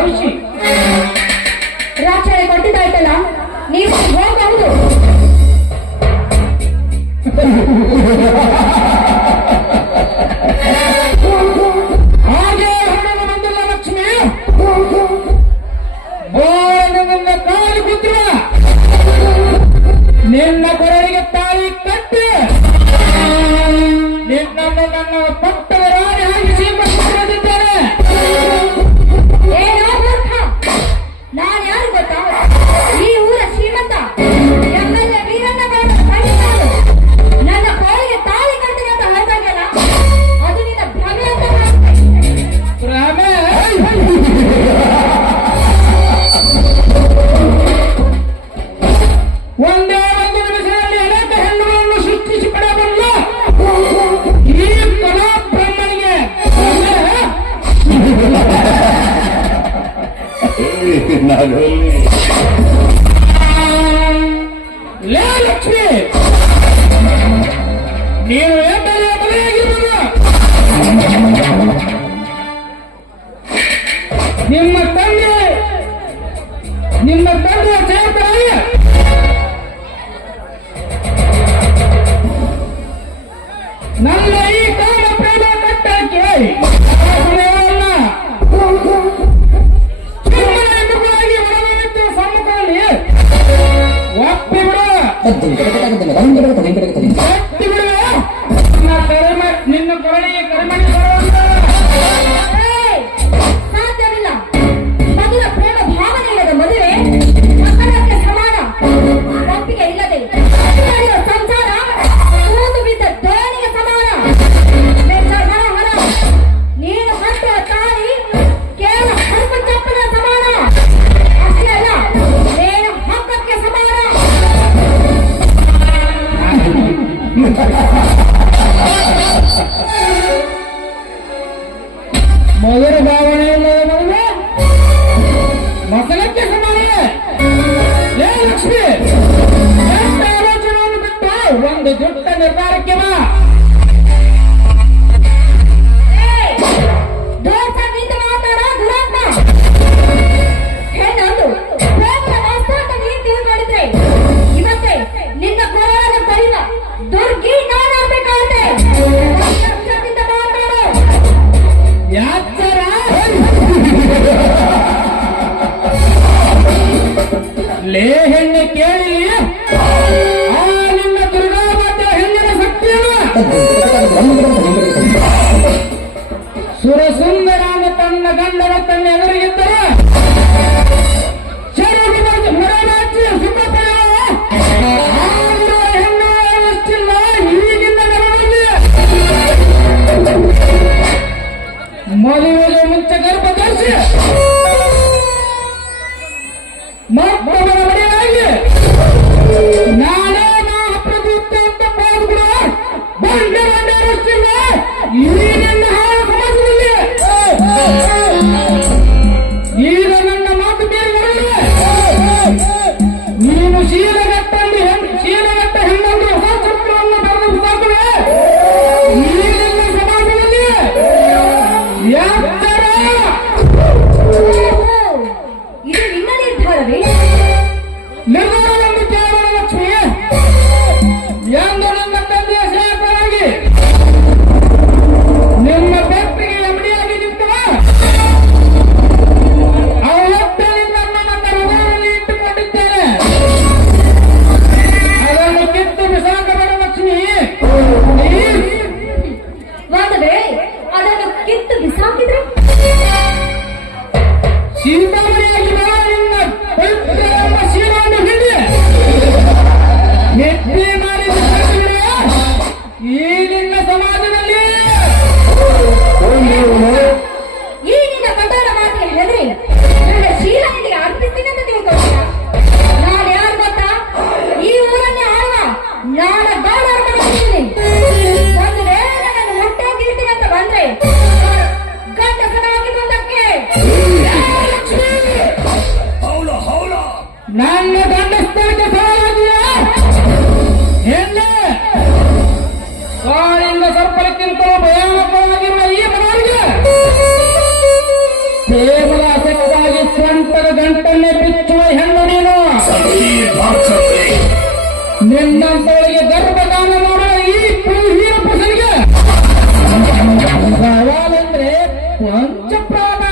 ಔಷಿ ರಕ್ಷಣೆ ಕೊಟ್ಟಿದ್ದಾಯ್ತಲ್ಲ, ನೀವು ಹೋಗಬಹುದು. ಹಾಗೆ ಹಣ ಬಂದಿಲ್ಲ ಲಕ್ಷ್ಮಿ, ನಿನ್ನ ಕಾಲು ಬಿದ್ರ ನಿನ್ನ ಕೊರಳಿಗೆ ತಾಳಿ ಕಟ್ಟಿ ನಿನ್ನನ್ನು ನನ್ನ ಪಟ್ಟದ ರಾಣಿ ಆಗಿಸಿ ಬಂದಿದ್ದೇನೆ. ಏನೋ ಮೂರ್ಖ, ನಾನು ಯಾರು ಗೊತ್ತಾ? ಈ ಊರ ಶ್ರೀಮಂತ ಎಂಎಲ್ಎ ವೀರಣ್ಣ ನಾನು ನನ್ನ ಕೋಳಿಗೆ ತಾಳಿ ಕಟ್ಟಿದೆ ಅಂತ ಹೇಳ್ತಾಗಲ್ಲ, ಅದು ನಿನ್ನ ಭ್ರಮೆ ಅಂತ ಭ್ರಮೆ? ಒಂದೇ ಒಂದು ನಿಮಿಷದಲ್ಲಿ ಅನೇಕ ಹೆಣ್ಣುಗಳನ್ನು ಸೃಷ್ಟಿಸಿ ಪಡೆಯಬಲ್ಲ ಈ ಕಲಾ ಬ್ರಹ್ಮನಿಗೆ ಲೇ ಲಕ್ಷ್ಮಿ, ನೀನು ಎಂಬಲ್ಲಿ ಮದುವೆಯಾಗಿರುವುದು ನಿಮ್ಮ ತಂದೆ ಸೇರ್ತಾಯಿ ನನ್ನ ಈ ಕಾಮ ಪ್ರೇಮ ಕಟ್ಟಕ್ಕೆ ಸುಮ್ಮನೆ ಸಮ್ಮುಖದಲ್ಲಿ ಒಪ್ಪಿ ಬಿಡು, ಒಪ್ಪಿ ಬಿಡು. ನಿನ್ನ ಕೊರಳಿಗೆ ಕರಿಮಣಿ ಸಾಧ್ಯವಿಲ್ಲ. ಮಧುರ ಪ್ರೇಮ ಭಾವನೆ ಇಲ್ಲದ ಮದುವೆ ಮಕ್ಕಳಕ್ಕೆ ಸಮಾನ. ಒಪ್ಪಿಗೆ ಇಲ್ಲದೆ ನಡೆಯುವ ಸಂಸಾರ ತೂತು ಬಿದ್ದ ದೋಣಿಗೆ ಸಮಾನ. ಹಣ ನೀನು ಕಟ್ಟುವ ತಾಳಿ ಕೇವಲ ಹರಕು ಚಪ್ಪನ ಸಮಾನ. ಅಷ್ಟೇ ಅಲ್ಲ, ನೀನು ಹಕ್ಕಕ್ಕೆ ಸಮಾನ. ಮಧುರ ಭಾವನೆ ಇಲ್ಲದ ಮದುವೆ ಮಕ್ಕಳಕ್ಕೆ ಸಮಾನ. ಲೇ ಲಕ್ಷ್ಮಿ, ಕೆಟ್ಟ ಆಲೋಚನೆಯನ್ನು ಬಿಟ್ಟು ಒಂದು ದೊಡ್ಡ ನಿರ್ಧಾರಕ್ಕೆ ಬಾ. ದೋಷ ನಿಂತು ಮಾತಾಡೋ ದುರಾತ್ಮ. ಹೆಣ್ಣೊಂದು ಪ್ರೇಮದ ವಸ್ತು ಅಂತ ನೀನು ತಿಳಿದುಕೊಂಡಿದ್ರೆ ಇವತ್ತೇ ನಿನ್ನ ಕೊರಳನ್ನು ಕರಿವ ದುರ್ಗಿ ನಾನಾಗಬೇಕಾಗುತ್ತೆ. ಲಕ್ಷದಿಂದ ಮಾತಾಡು. ಯಾತ್ತರ ಲೇ ಹೆಣ್ಣೆ ಕೇಳಿ, ಆ ನಿನ್ನ ದುರ್ಗಾಮಾತೆ ಹೆಣ್ಣಿನ ಶಕ್ತಿಯವ ಸುರಸುಂದರಾನ ತನ್ನ ಗಂಡನ ತನ್ನ ಎದುರಿಗಿದ್ದರೆ ಹೊರರಾಜ್ಯ ಸುಖ ಪಡೆಯುವ ಹೆಣ್ಣು ಎಷ್ಟಿಲ್ಲ ಈಗಿನ ನೆರವಲ್ಲಿ. ಮದುವೆಗೆ ಮುಂಚೆ ಗರ್ಭ ಧರಿಸಿ ಮತ್ತೊಬ್ಬರ ಮನೆಯಾಗಿ ನಾನೇ ಮಹಾಪ್ರಭುತ್ವ ಅಂತ ಹೋಗ್ಬಿಡು. ಬಂಡೆ ಅಷ್ಟಿಲ್ಲ ಈಗಿನ ಹಾಳು ಸಮಾಜದಲ್ಲಿ. ಈಗ ನನ್ನ ಮಾತು ಬೇರೆ ಬರಲಿದೆ. ನೀನು ಶೀಲಗಟ್ಟ ಹೆಣ್ಣೊಂದು ಹೊಸ ಚಿತ್ರವನ್ನು ಬರೆದು ಬಿಸಾಕುವೆ ಈಗಿನ ಸಮಾಜದಲ್ಲಿ. ಯಾತ್ತರ ಇದು ನಿನ್ನ ನಿರ್ಧಾರವೇ? ನಿರ್ಧಾರವನ್ನು ಕೇವಲ ಲಕ್ಷ್ಮಿ ಎಂದು ನನ್ನ ತಂದೆಯ ಸೇವಕರಾಗಿ ನಿಮ್ಮ ಬೆಟ್ಟಿಗೆ ಎಮಡಿಯಾಗಿ ನಿಂತವ ಅವತ್ತೇ ನಿನ್ನನ್ನು ನನ್ನ ಹೃದಯದಲ್ಲಿ ಇಟ್ಟುಕೊಂಡಿದ್ದೇನೆ. ಅದನ್ನು ಕಿತ್ತು ಬಿಸಾಕಬೇಡ ಲಕ್ಷ್ಮಿ. ಒಂದು ವೇಳೆ ಅದನ್ನು ಕಿತ್ತು ಬಿಸಾಕಿದ್ರೆ ಸೀತಾಮಣಿಯಾಗಿ ಬರ ನಿನ್ನ ಪವಿತ್ರ ಎಂಬ ಶೀಲವನ್ನು ಹಿಡಿ ನೆಟ್ಟಿ ಮಾಡಿ ಈ ನಿನ್ನ ಸಮಾಜದಲ್ಲಿ ಈ ನಿನ್ನ ಕಠೋರ ಮಾತಿಗೆ ಹೆದರಿ ನನ್ನ ಶೀಲನಿಗೆ ಅರ್ಪಿಸ್ತೀನಿ ಅಂತ ತಿಳ್ಕೊಳ್ತೀಯ. ನಾನು ಯಾರು ಗೊತ್ತಾ? ಈ ಊರನ್ನೇ ಆಳುವ ನಾನು ಬಾಳ ಮಾಡ್ತೀನಿ. ಒಂದು ವೇಳೆ ನನ್ನನ್ನು ಮುಟ್ಟೆ ಗಿರ್ತೀನಿ ಅಂತ ಬಂದ್ರೆ ಗಂಡಸನಾಗಿ ಬಂದಕ್ಕೆ ನನ್ನ ಗಂಡಸ್ಥಳಕ್ಕೆ ಸವಾಲಾಗಿಯಾ ಹೆಣ್ಣೆ ಕಾಳಿಂದ ಸರ್ಪಕ್ಕಿಂತ ಭಯಾನಕವಾಗಿರುವ ಈ ಮನವರಿಗೆ ಪ್ರೇಮದಾಸಕ್ಕಾಗಿ ಸ್ವಂತದ ಗಂಟನ್ನೇ ಬಿಚ್ಚುವ ಹೆಣ್ಣು ನೀನು. ನಿನ್ನಂತವಳಿಗೆ ಗರ್ಭದಾನ ಮಾಡುವ ಈ ಹೀರ ಪುರುಷನಿಗೆ ಸವಾಲಂದ್ರೆ ಪಂಚಪ್ರಾಣ.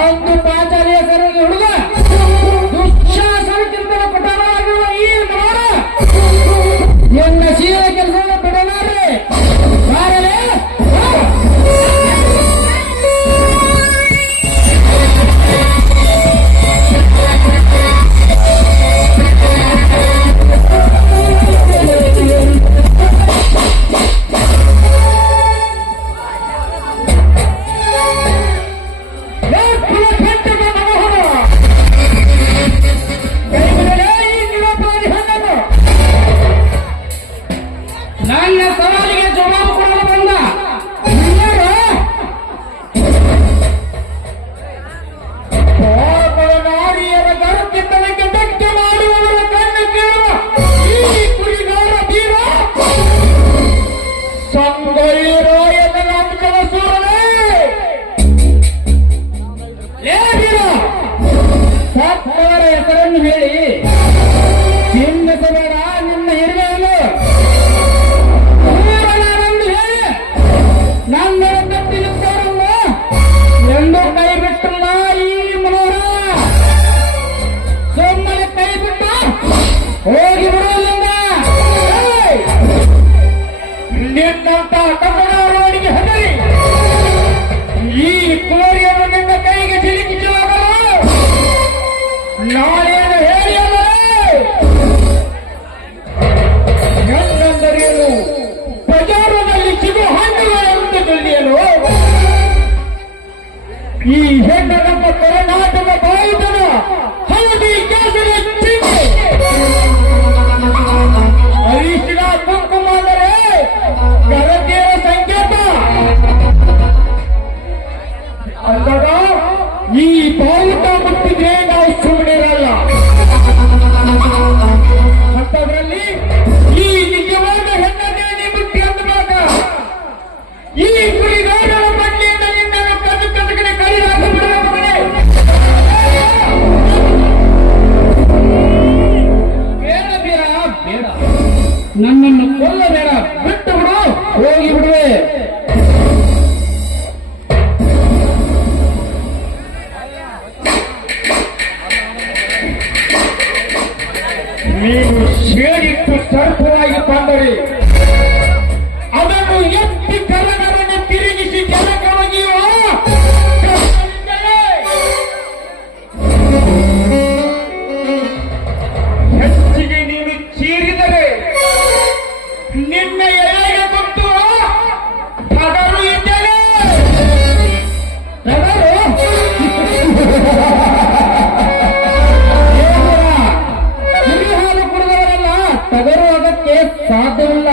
ಅಂದು ಪಾಂಚಾಲಿಯ ಸರಿಗೆ ಹುಡುಗ ದುಶ್ಯಾಸನಕ್ಕಿಂತಲೂ ಕಠೋರವಾಗಿರುವ ಈ ಮನೋರ ಎನ್ನ ಶೀಲ ಕೆಲಸವನ್ನು ಬಿಡಲಾರೆ. ಬಾರಲೇ ನನ್ನ ಸವಾಲಿಗೆ ಜವಾಬು ಕೊಡಲು ಬಂದ ನಾರಿಯರ ಗರುತ್ತಿದ್ದದಕ್ಕೆ ಧಕ್ಕೆ ಮಾಡುವವರ ಕಣ್ಣು ಕೇಳುವ ಈ ಕುರಿಗಾರ ಬೀರ ಸಂಗೊಳ್ಳಿ ರಾಯನ ನಾಟಕದ ಸೂರನೇ. ಲೇ ಬೀರ, ಸತ್ತವರ ಹೆಸರನ್ನು ಹೇಳಿ ಚಿನ್ನಸಬೇಡ ನಿನ್ನ ಹಿರಿಮೆಯನ್ನು. ನನ್ನ ಕತ್ತಿನಿದ್ದವರಲ್ಲ ಎಂದು ಕೈ ಬಿಟ್ಟಲ್ಲ ಈ ಮನೋರ. ಸುಮ್ಮನೆ ಕೈ ಬಿಟ್ಟು ಹೋಗಿ ಬಿಡುವುದಿಲ್ಲ. ನಿನ್ನಂತ ಕನ್ನಡವರಿಗೆ ಹೆದರಿ ಈ ಕೋರಿಯನ್ನು ನಿನ್ನ ಕೈಗೆ ಸಿಲುಕಿಸುವಾಗಲೂ ನಾನೇನು ಹೇಳಿಯಲ್ಲ. ಹೆಣ್ಣಂದರೇನು ಬಜಾರದಲ್ಲಿ ಸಿಗುವ ಹಣ್ಣುಗಳನ್ನು ತಿಳಿಯಲು ಈ ಹೆಣ್ಣು ನಮ್ಮ ಕರ್ನಾಟಕ ಬಾವುಟದ ಹಳದಿ ಕೇಸರಿ ಚಿಹ್ನೆ ಅರಿಶಿನ ಕುಂಕುಮ ಅಂದರೆ ಗರತಿಯರ ಸಂಕೇತ ಅಲ್ಲದ ಈ ಬಾವುಟ ಮುಟ್ಟಿದ್ರೆ ನಾವು ಸುಮ್ಮನಿರಲ್ಲ. ಅಂತದ್ರಲ್ಲಿ ಈ ನಿಜವಾದ ಹೆಣ್ಣನ್ನೇ ನಿಮ್ಮುಟ್ಟಿ ಅಂದಾಗ ಈ ಕುರಿಗಾರರ ಬಂಡಿಯಿಂದ ನಿನ್ನನ್ನು ಕದ್ದು ಕದಕನೆ ಕೈ ಹಾಕಿ ಮಗನೇ. ಬೇಡ ಬೇಡ ಬೇಡ, ನನ್ನನ್ನು ಕೊಲ್ಲಬೇಡ, ಬಿಟ್ಟು ಬಿಡು, ಹೋಗಿ ಬಿಡುವೆ. ನೀವು ಸೇರಿಟ್ಟು ಸರ್ಪವಾಗಿ ಬಂದರೆ ಅದನ್ನು ಎತ್ತಿ ಕರಗರನ್ನು ತಿರುಗಿಸಿ ಜನಕವಾಗಿಯುವ ಹೆಚ್ಚಿಗೆ ನೀನು ಚೀರಿದರೆ ನಿನ್ನ ಎಲೆಗೆ ಗೊತ್ತು ಟಗರು ಇದ್ದೇನೆ. ಹಾಲು ಕುಡಿದವರಲ್ಲ, ಟಗರು ಅದಕ್ಕೆ ಸಾಧ್ಯವಿಲ್ಲ.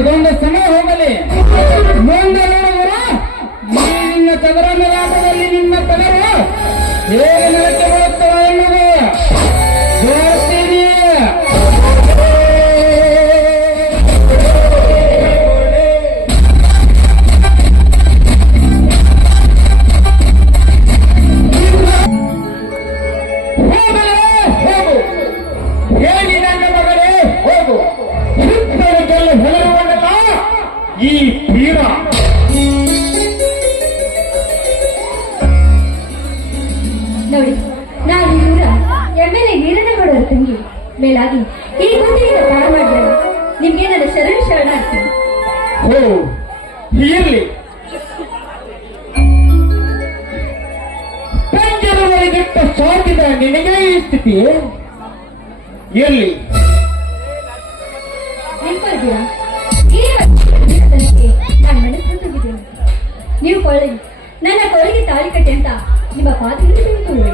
ಇದೊಂದು ಸಮಯ ಹೋಗಲಿ. ಮುಂದೆ ನೋಡುವರು ನಿನ್ನ ಚದರ ಮೇಲಾಟದಲ್ಲಿ ನಿನ್ನ ಟಗರು ಹೇಗೆ ನೆಲಕ್ಕೆ ಬರುತ್ತವೆ ಎನ್ನುವುದು ನೋಡ್ತೀನಿ. ಹೇಳಿ ನನ್ನ ಮಗಳೇ ಹೋಗು. ಸುತ್ತಲೂ ಹೊಲವನ್ನಲ್ಲ ಈ ಬೀರ. ನೋಡಿ, ನಾನು ಇವರ ಎಮ್ಮೆಲೆ ವೀರನಗೌಡರ ತಂಗಿ. ಮೇಲಾಗಿ ಈ ಗುಂಡಿಯಿಂದ ಪಾರು ಮಾಡಿದ್ರೆ ನಿಮ್ಗೆ ನನ್ನ ಶರಣಾಗ್ತೀನಿ. ಓ ಇರ್ಲಿ, ಪಂಜರವರೆಗಿಟ್ಟ ಸಾಕಿದ ನಿನಗೆ ಈ ಸ್ಥಿತಿ ಇರ್ಲಿ. ನೆನಪಾಗಿದ್ದೀರಾ? ನಾನು ಮನಸ್ಸೊಂದಿದ್ದೇನೆ. ನೀವು ಕೊಳ್ಳಿ ನನ್ನ ಕೊಳಗೆ ತಾಳಿ ಕಟ್ಟೆ ಅಂತ ನಿಮ್ಮ ಪಾತ್ರದಲ್ಲಿ ತಿಳಿದುಕೊಳ್ಳಿ.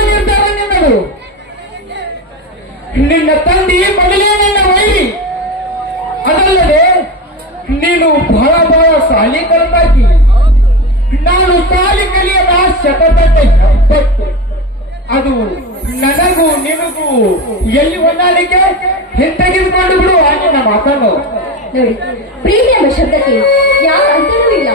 ನಿರ್ಧಾರ ನಿನ್ನದು. ನಿನ್ನ ತಂದೆ ಮೊದಲೇ ನಿನ್ನ ವೈರಿ. ಅದಲ್ಲದೆ ನೀನು ಬಹಳ ಬಹಳ ಸಾಲಿ ಕಲಿತಾಕಿ. ನಾನು ಸಾಲಿ ಕಲಿಯದ ಶತಪಟ್ಟ ಹೆಬ್ಬಟ್ಟು. ಅದು ನನಗೂ ನಿನಗೂ ಎಲ್ಲಿ ಹೊಂದಾಣಿಕೆ ಹಿಂತೆಗೆದುಕೊಂಡು ಬಿಡು ಆ ನಿನ್ನ ಮಾತನ್ನು. ನೋಡಿ, ಪ್ರೀತಿ ಎಂಬ ಶಬ್ದಕ್ಕೆ ಯಾವ ಅಂತನೂ ಇಲ್ಲ.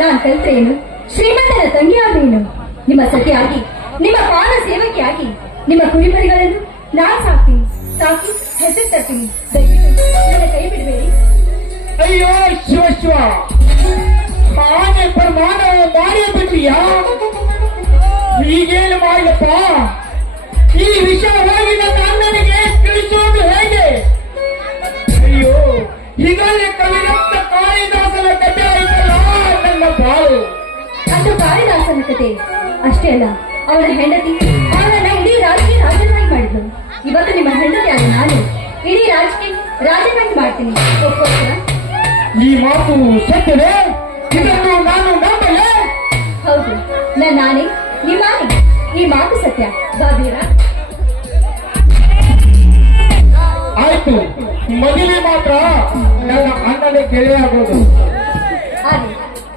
ನಾನ್ ಕಲ್ತ್ರೇನು, ಶ್ರೀಮಂತನ ತಂಗಿಯಾದ್ರೇನು, ನಿಮ್ಮ ಸತಿಯಾಗಿ, ನಿಮ್ಮ ಪಾದ ಸೇವಕಿಯಾಗಿ, ನಿಮ್ಮ ಕುರಿಮರಿಗಳನ್ನು ನಾನ್ ಸಾಕ್ತೀನಿ, ಸಾಕಿ ಹೆಸರು ತರ್ತೀನಿ. ದಯವಿಟ್ಟು ನನ್ನ ಕೈ ಬಿಡಬೇಡಿ. ಅಯ್ಯೋ ಶಿವ ಶಿವ, ಆನೆ ಪ್ರಮಾಣವು ಮಾಡಿ ಬಿಟ್ಟಿಯಾ? ಈಗೇನು ಮಾಡಲಪ್ಪ? ಈ ವಿಷಯವಾಗಿ ನನ್ನ ಅಣ್ಣನಿಗೆ ತಿಳಿಸೋದು ಹೇಗೆ? ಅಯ್ಯೋ, ಹೀಗಾಗಲೇ ಕವಿರತ್ನ ಕಾಳಿದಾಸನ ಕಥೆ ಆಯ್ತಲ್ಲ ನನ್ನ ಬಾಳು. ಅದು ಕಾಳಿದಾಸನ ಕತೆ ಅಷ್ಟೇ ಅಲ್ಲ, ಅವನ ಹೆಂಡತಿ ಅವನನ್ನ ಇಡೀ ರಾಜ್ಯಕ್ಕೆ ರಾಜನಾಗಿ ಮಾಡಿದ್ಲು. ಇವತ್ತು ನಿಮ್ಮ ಹೆಂಡತಿ ಆದ ನಾನು ಇಡೀ ರಾಜ್ಯಕ್ಕೆ ರಾಜನಾಗಿ ಮಾಡ್ತೀನಿ. ಒಪ್ಪಿಕೊಳ್ತೀರಾ? ಈ ಮಾತು ಸತ್ಯವೇ? ಇದನ್ನು ನಾನು ನಂಬಲೇ? ಹೌದು, ನಾನೇ ನಿಮ್ಮಾನೆ. ಈ ಮಾತು ಸತ್ಯ. ಬಾಬೀರಾ, ಆಯ್ತು, ಮದುವೆ ಮಾತ್ರ ನನ್ನ ಅಣ್ಣನೇ ಗೆಳೆಯಾಗೋದು. ಆದ್ರೆ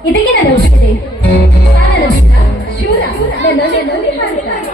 ಇದಕ್ಕೆ ನನ್ನ ಒಪ್ಪಿಗೆ. ನನ್ನ ಶೂರ ನನ್ನನ್ನು ಹಾಡುತ್ತಾರೆ.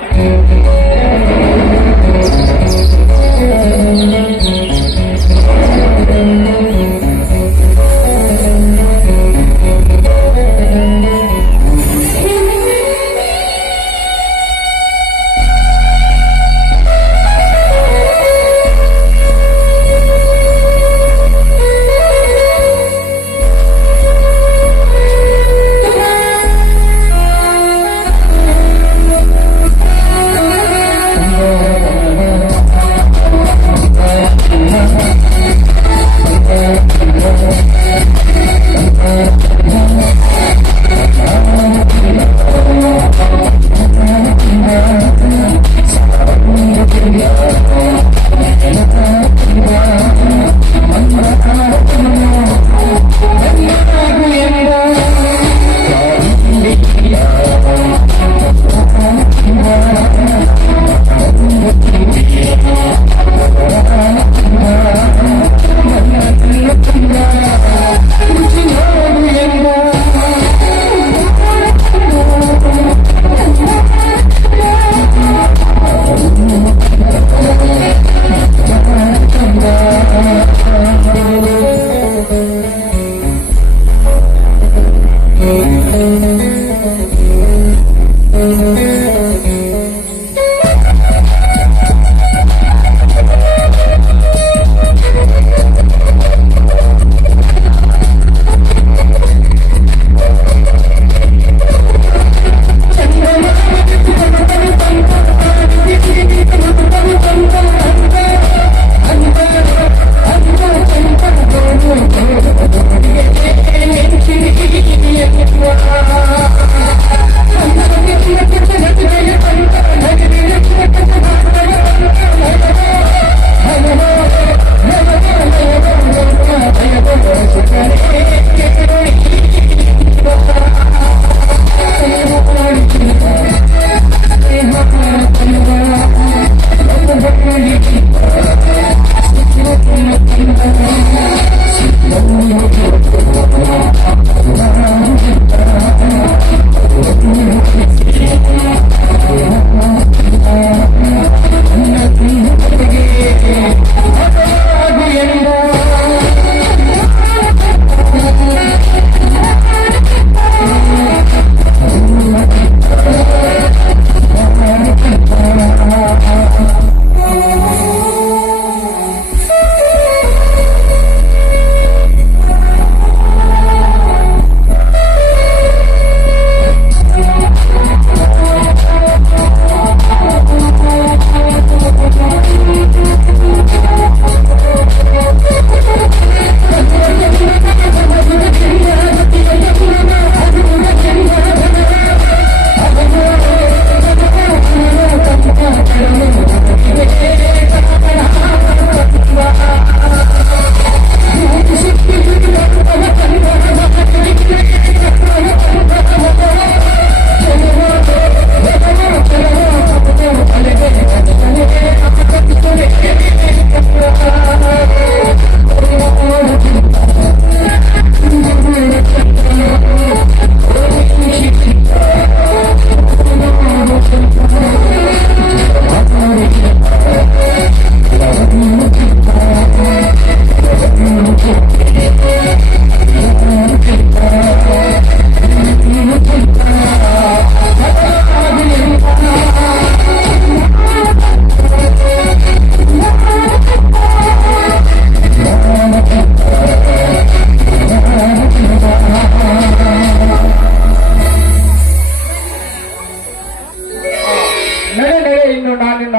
ನಾನಿನ್ನ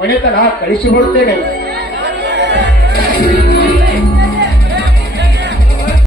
ಮನೆತನ ಕಳಿಸಿಬಿಡ್ತೇನೆ.